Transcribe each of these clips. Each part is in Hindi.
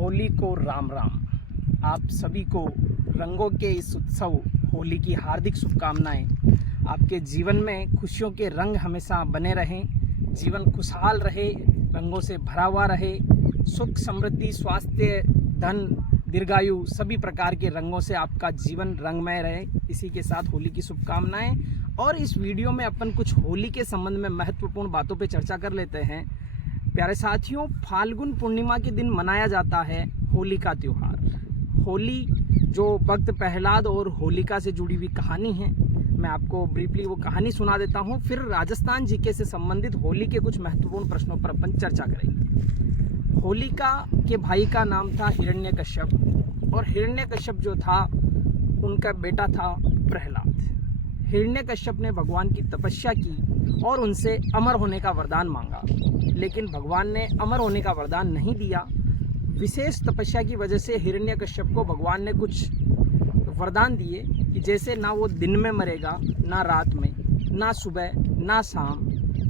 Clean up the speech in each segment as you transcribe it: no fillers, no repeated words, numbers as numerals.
होली को राम राम। आप सभी को रंगों के इस उत्सव होली की हार्दिक शुभकामनाएं। आपके जीवन में खुशियों के रंग हमेशा बने रहें, जीवन खुशहाल रहे, रंगों से भरा हुआ रहे, सुख समृद्धि स्वास्थ्य धन दीर्घायु सभी प्रकार के रंगों से आपका जीवन रंगमय रहे। इसी के साथ होली की शुभकामनाएं। और इस वीडियो में अपन कुछ होली के संबंध में महत्वपूर्ण बातों पर चर्चा कर लेते हैं। प्यारे साथियों, फाल्गुन पूर्णिमा के दिन मनाया जाता है होली का त्यौहार। होली जो भक्त प्रहलाद और होलिका से जुड़ी हुई कहानी है, मैं आपको ब्रीफली वो कहानी सुना देता हूँ, फिर राजस्थान जीके से संबंधित होली के कुछ महत्वपूर्ण प्रश्नों पर अपन चर्चा करेंगे। होलिका के भाई का नाम था हिरण्यकश्यप और हिरण्यकश्यप जो था उनका बेटा था प्रहलाद। हिरण्यकश्यप ने भगवान की तपस्या की और उनसे अमर होने का वरदान मांगा, लेकिन भगवान ने अमर होने का वरदान नहीं दिया। विशेष तपस्या की वजह से हिरण्यकश्यप को भगवान ने कुछ वरदान दिए कि जैसे ना वो दिन में मरेगा, ना रात में, ना सुबह, ना शाम,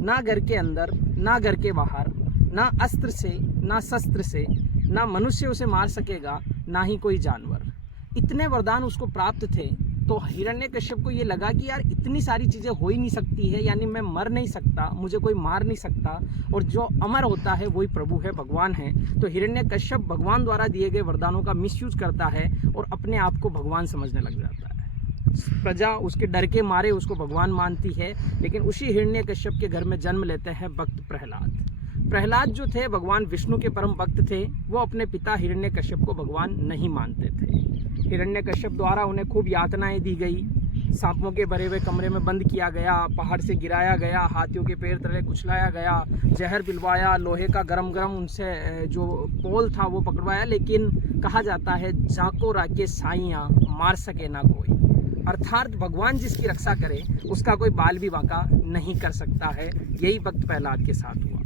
ना घर के अंदर, ना घर के बाहर, ना अस्त्र से, ना शस्त्र से, ना मनुष्य उसे मार सकेगा, ना ही कोई जानवर। इतने वरदान उसको प्राप्त थे। तो हिरण्यकश्यप को ये लगा कि यार इतनी सारी चीज़ें हो ही नहीं सकती है, यानी मैं मर नहीं सकता, मुझे कोई मार नहीं सकता, और जो अमर होता है वही प्रभु है, भगवान है। तो हिरण्यकश्यप भगवान द्वारा दिए गए वरदानों का मिसयूज करता है और अपने आप को भगवान समझने लग जाता है। प्रजा उसके डर के मारे उसको भगवान मानती है। लेकिन उसी हिरण्यकश्यप के घर में जन्म लेते हैं भक्त प्रहलाद। प्रहलाद जो थे भगवान विष्णु के परम भक्त थे। वो अपने पिता हिरण्यकश्यप को भगवान नहीं मानते थे। हिरण्यकश्यप द्वारा उन्हें खूब यातनाएं दी गई, सांपों के भरे हुए कमरे में बंद किया गया, पहाड़ से गिराया गया, हाथियों के पैर तले कुचलाया गया, जहर पिलवाया, लोहे का गरम गरम उनसे जो पोल था वो पकड़वाया। लेकिन कहा जाता है जाको राके साइयाँ मार सके ना कोई, अर्थात भगवान जिसकी रक्षा करे उसका कोई बाल भी बांका नहीं कर सकता है। यही भक्त प्रहलाद के साथ हुआ।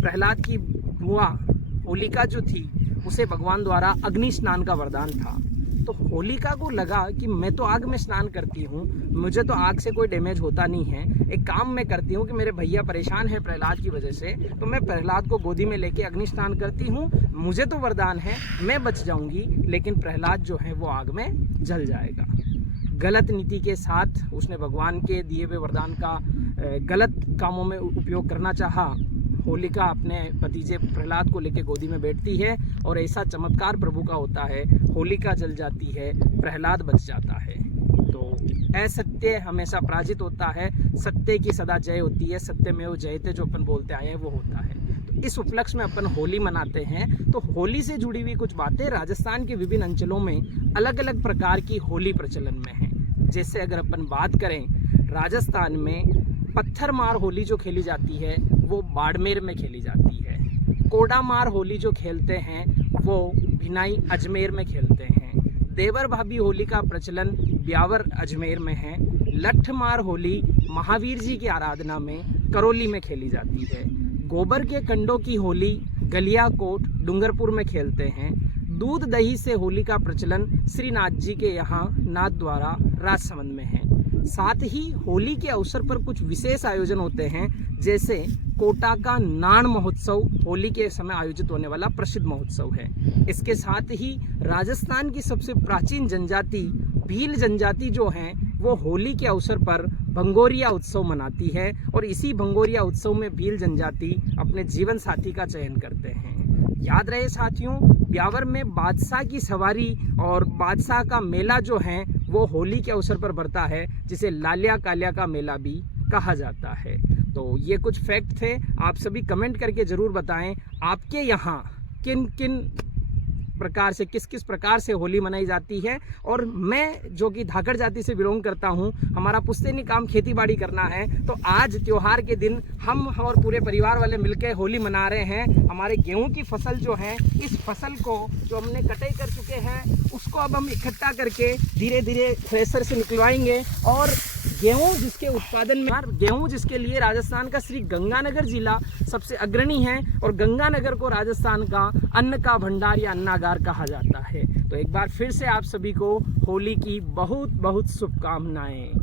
प्रहलाद की बुआ होलिका जो थी उसे भगवान द्वारा अग्नि स्नान का वरदान था। तो होलिका को लगा कि मैं तो आग में स्नान करती हूँ, मुझे तो आग से कोई डैमेज होता नहीं है, एक काम मैं करती हूँ कि मेरे भैया परेशान है प्रहलाद की वजह से, तो मैं प्रहलाद को गोदी में लेके अग्नि स्नान करती हूँ, मुझे तो वरदान है, मैं बच जाऊंगी, लेकिन प्रहलाद जो है वो आग में जल जाएगा। गलत नीति के साथ उसने भगवान के दिए हुए वरदान का गलत कामों में उपयोग करना चाहा। होलिका अपने भतीजे प्रहलाद को लेकर गोदी में बैठती है और ऐसा चमत्कार प्रभु का होता है, होलिका जल जाती है, प्रहलाद बच जाता है। तो असत्य हमेशा पराजित होता है, सत्य की सदा जय होती है, सत्यमेव जयते जो अपन बोलते आए हैं वो होता है। तो इस उपलक्ष्य में अपन होली मनाते हैं। तो होली से जुड़ी हुई कुछ बातें राजस्थान के विभिन्न अंचलों में अलग अलग प्रकार की होली प्रचलन में है। जैसे अगर अपन बात करें, राजस्थान में पत्थर मार होली जो खेली जाती है वो बाड़मेर में खेली जाती है। कोडा मार होली जो खेलते हैं वो भिनाई अजमेर में खेलते हैं। देवर भाभी होली का प्रचलन ब्यावर अजमेर में है। लठ मार होली महावीर जी की आराधना में करौली में खेली जाती है। गोबर के कंडों की होली गलियाकोट डूंगरपुर में खेलते हैं। दूध दही से होली का प्रचलन श्रीनाथ जी के यहाँ नाथ द्वारा राजसमंद में है। साथ ही होली के अवसर पर कुछ विशेष आयोजन होते हैं, जैसे कोटा का नान महोत्सव होली के समय आयोजित होने वाला प्रसिद्ध महोत्सव है। इसके साथ ही राजस्थान की सबसे प्राचीन जनजाति भील जनजाति जो है वो होली के अवसर पर भंगोरिया उत्सव मनाती है और इसी भंगोरिया उत्सव में भील जनजाति अपने जीवन साथी का चयन करते हैं। याद रहे साथियों, ब्यावर में बादशाह की सवारी और बादशाह का मेला जो है वो होली के अवसर पर बढ़ता है, जिसे लालिया कालिया का मेला भी कहा जाता है। तो ये कुछ फैक्ट थे। आप सभी कमेंट करके ज़रूर बताएं आपके यहाँ किन किन प्रकार से किस किस प्रकार से होली मनाई जाती है। और मैं जो कि धाकड़ जाति से बिलोंग करता हूँ, हमारा पुश्तैनी काम खेती बाड़ी करना है, तो आज त्योहार के दिन हम और पूरे परिवार वाले मिलकर होली मना रहे हैं। हमारे गेहूं की फसल जो है, इस फसल को जो हमने कटाई कर चुके हैं उसको अब हम इकट्ठा करके धीरे धीरे थ्रेसर से निकलवाएंगे। और गेहूं जिसके उत्पादन में, गेहूं जिसके लिए राजस्थान का श्री गंगानगर जिला सबसे अग्रणी है और गंगानगर को राजस्थान का अन्न का भंडार या अन्नागार कहा जाता है। तो एक बार फिर से आप सभी को होली की बहुत बहुत शुभकामनाएं।